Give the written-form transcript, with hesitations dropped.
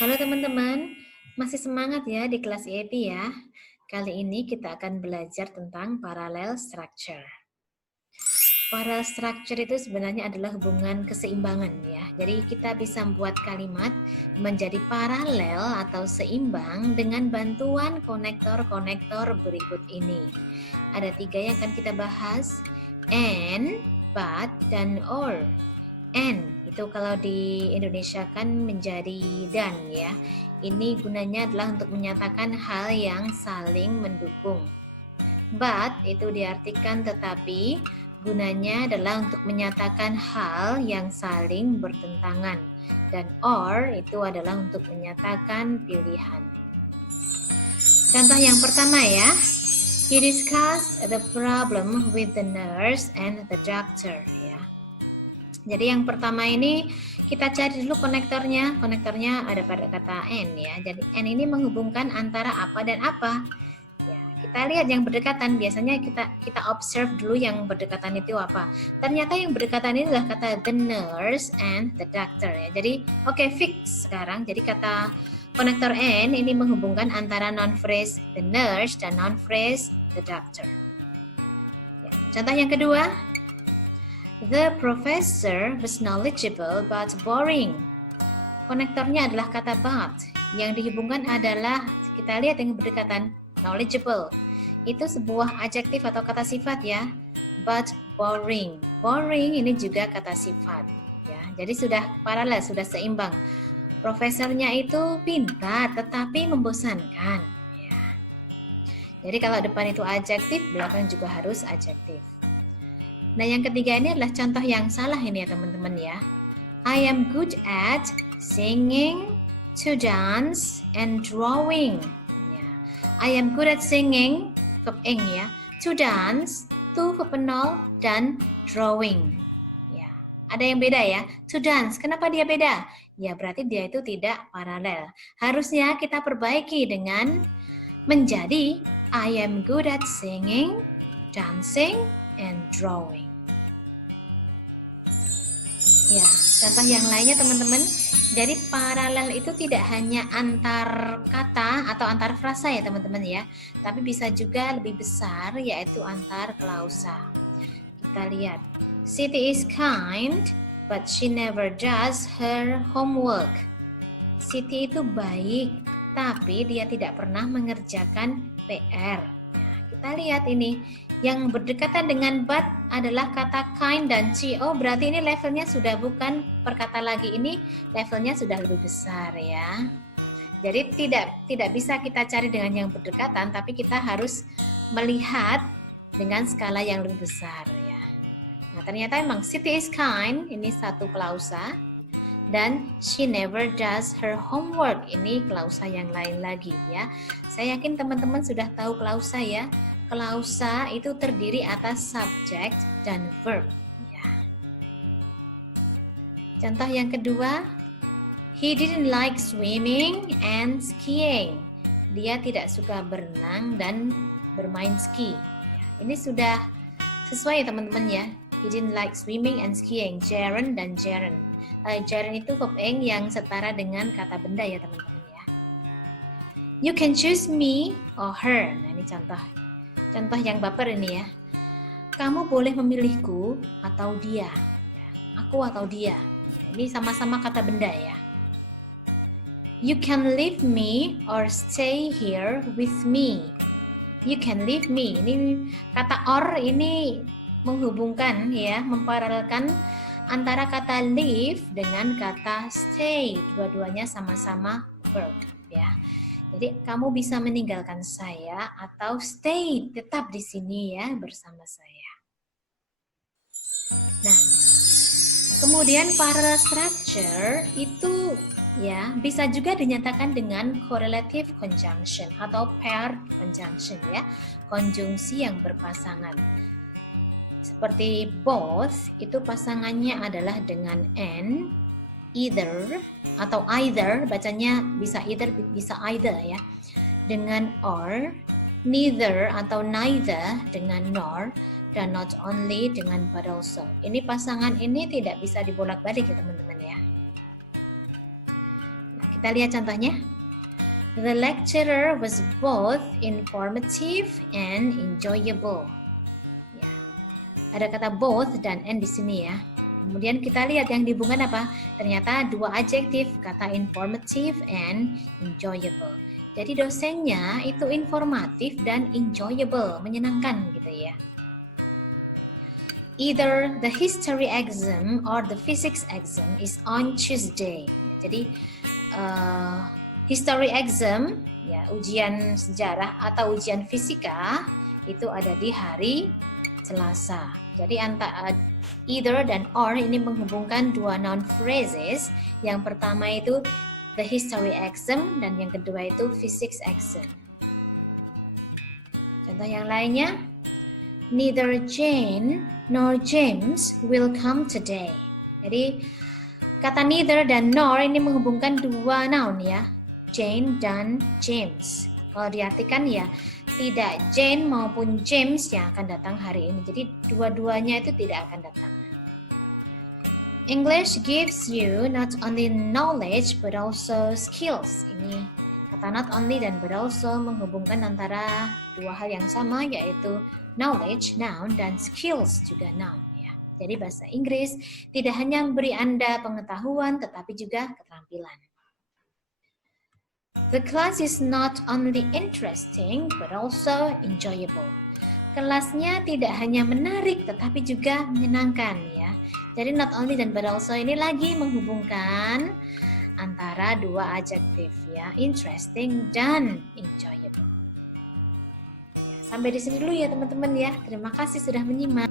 Halo teman-teman, masih semangat ya di kelas IEP ya? Kali ini kita akan belajar tentang parallel structure. Parallel structure itu sebenarnya adalah hubungan keseimbangan ya. Jadi kita bisa membuat kalimat menjadi paralel atau seimbang dengan bantuan konektor-konektor berikut ini. Ada 3 yang akan kita bahas, and, but, dan or. And itu kalau di Indonesia kan menjadi dan ya. Ini gunanya adalah untuk menyatakan hal yang saling mendukung. But itu diartikan tetapi, gunanya adalah untuk menyatakan hal yang saling bertentangan. Dan or itu adalah untuk menyatakan pilihan. Contoh yang pertama ya. He discussed the problem with the nurse and the doctor ya. Jadi yang pertama ini kita cari dulu konektornya. Konektornya ada pada kata N ya. Jadi N ini menghubungkan antara apa dan apa. Ya, kita lihat yang berdekatan. Biasanya kita observe dulu yang berdekatan itu apa. Ternyata yang berdekatan ini adalah kata the nurse and the doctor ya. Jadi oke, fix sekarang. Jadi kata konektor N ini menghubungkan antara noun phrase the nurse dan noun phrase the doctor. Ya, contoh yang kedua. The professor was knowledgeable but boring. Konektornya adalah kata but. Yang dihubungkan adalah, kita lihat yang berdekatan, knowledgeable. Itu sebuah adjektif atau kata sifat ya. But boring. Boring ini juga kata sifat. Ya, jadi sudah paralel, sudah seimbang. Profesornya itu pintar tetapi membosankan. Ya. Jadi kalau depan itu adjektif, belakang juga harus adjektif. Nah yang ketiga ini adalah contoh yang salah ini ya teman-teman ya. I am good at singing, to dance, and drawing. Ya. I am good at singing, verb ing ya. To dance, to verb 0, dan drawing. Ya. Ada yang beda ya. To dance, kenapa dia beda? Ya berarti dia itu tidak paralel. Harusnya kita perbaiki dengan menjadi I am good at singing, dancing, and drawing. Ya, contoh yang lainnya teman-teman. Jadi paralel itu tidak hanya antar kata atau antar frasa ya teman-teman ya, tapi bisa juga lebih besar yaitu antar klausa. Kita lihat. Siti is kind, but she never does her homework. Siti itu baik, tapi dia tidak pernah mengerjakan PR. Nah, kita lihat ini. Yang berdekatan dengan but adalah kata kind dan she. Oh, berarti ini levelnya sudah bukan perkata lagi, ini levelnya sudah lebih besar ya. Jadi tidak bisa kita cari dengan yang berdekatan, tapi kita harus melihat dengan skala yang lebih besar ya. Nah, ternyata emang Siti is kind, ini satu klausa. Dan she never does her homework, ini klausa yang lain lagi ya. Saya yakin teman-teman sudah tahu klausa ya. Klausa itu terdiri atas subjek dan verb. Ya. Contoh yang kedua, he didn't like swimming and skiing. Dia tidak suka berenang dan bermain ski. Ya, ini sudah sesuai ya teman-teman ya. He didn't like swimming and skiing. Jaren dan Jaren. Jaren itu verb ing yang setara dengan kata benda ya teman-teman ya. You can choose me or her. Nah ini contoh yang baper ini ya. Kamu boleh memilihku atau dia. Aku atau dia. Ini sama-sama kata benda ya. You can leave me or stay here with me. You can leave me. Ini kata or ini menghubungkan ya, memparalelkan antara kata leave dengan kata stay. Dua-duanya sama-sama verb ya. Jadi kamu bisa meninggalkan saya atau stay, tetap di sini ya bersama saya. Nah, kemudian parallel structure itu ya bisa juga dinyatakan dengan correlative conjunction atau paired conjunction ya, konjungsi yang berpasangan. Seperti both itu pasangannya adalah dengan and, either atau either, bacanya bisa either bisa either ya, dengan or, neither atau neither dengan nor, dan not only dengan but also. Ini pasangan ini tidak bisa dibolak-balik ya teman-teman ya. Nah, Kita lihat contohnya. The lecturer was both informative and enjoyable. Ya. Ada kata both dan and di sini ya. Kemudian kita lihat yang dihubungkan apa? Ternyata dua adjektif, kata informative and enjoyable. Jadi dosennya itu informatif dan enjoyable, menyenangkan gitu ya. Either the history exam or the physics exam is on Tuesday. Jadi history exam, ya ujian sejarah atau ujian fisika itu ada di hari Selasa. Jadi antara either dan or ini menghubungkan dua noun phrases. Yang pertama itu the history exam dan yang kedua itu physics exam. Contoh yang lainnya, neither Jane nor James will come today. Jadi kata neither dan nor ini menghubungkan dua noun ya, Jane dan James. Kalau diartikan ya tidak Jane maupun James yang akan datang hari ini. Jadi dua-duanya itu tidak akan datang. English gives you not only knowledge but also skills. Ini kata not only dan but also menghubungkan antara dua hal yang sama, yaitu knowledge, noun, dan skills juga noun ya. Jadi bahasa Inggris tidak hanya memberi Anda pengetahuan tetapi juga keterampilan. The class is not only interesting but also enjoyable. Kelasnya tidak hanya menarik tetapi juga menyenangkan ya. Jadi not only dan but also ini lagi menghubungkan antara dua adjektif ya, interesting dan enjoyable. Ya, sampai di sini dulu ya teman-teman ya. Terima kasih sudah menyimak.